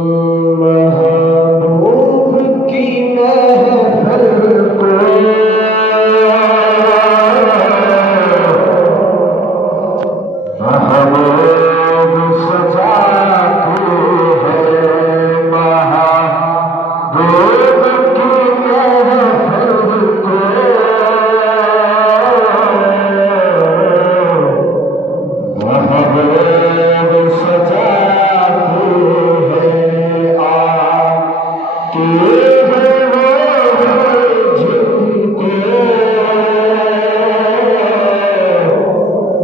महबूब की महफिल को महबूब सजाती है। महबूब की महफिल को महबूब सजाती है।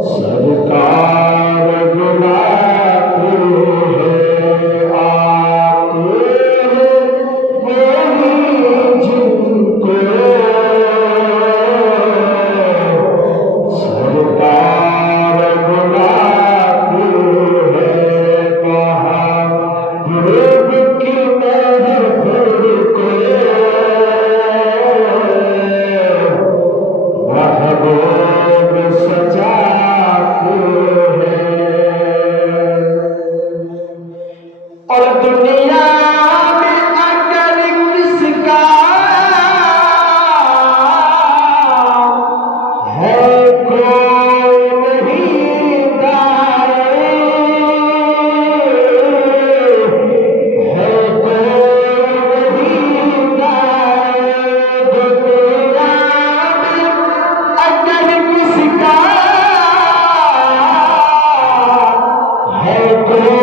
सरकार बुलाते हैं, आते हैं वही जिनको सरकार बुलाते हैं। महबूब की महफिल को महबूब सजाते हैं। और दुनिया में अगर किसका है कोई नहीं दाए, है कोई नहीं दाए। दुनिया में अगर किसका है कोई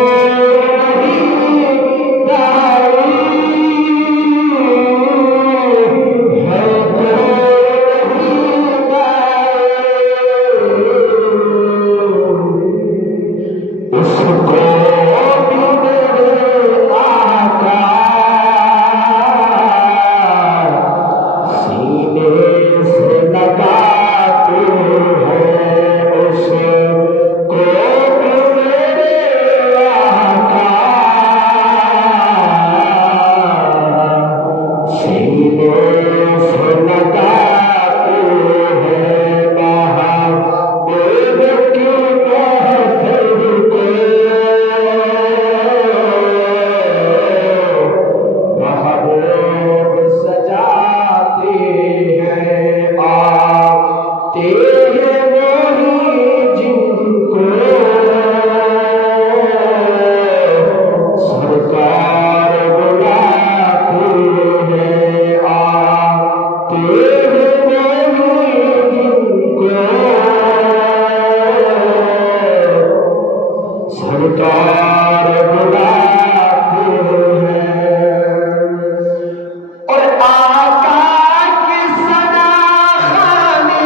नहीं दाए, है कोई नहीं दाए, उसको भी मेरे आका सीने से लगाते हैं। उसको भी मेरे आका सीने से लगाते हैं। महबूब की महफिल को महबूब सजाते हैं, आते हैं वही जिनको सरकार बुलाते हैं। आते हैं वही जिनको सरकार बुलाते हैं। और आका की सनाखानी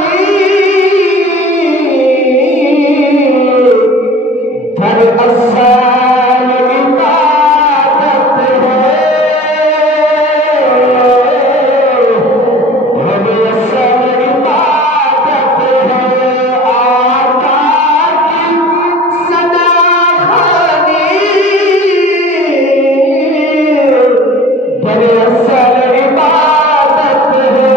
दरअसल इबादत है, दरअसल इबादत है। आका की सनाखानी दरअसल इबादत है,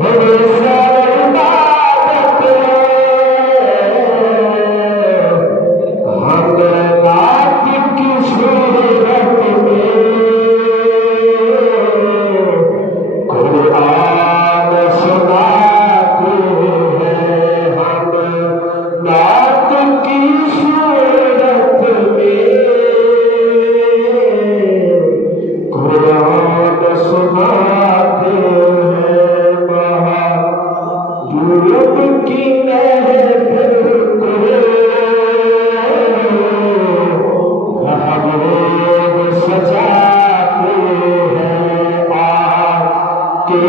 दरअसल इबादत है। हम रात की सूरत में कुरान सुनाते हैं। हम रात की सूरत में कुरान सुनाते हैं। महबूब की महफिल को महबूब सजाते हैं, आते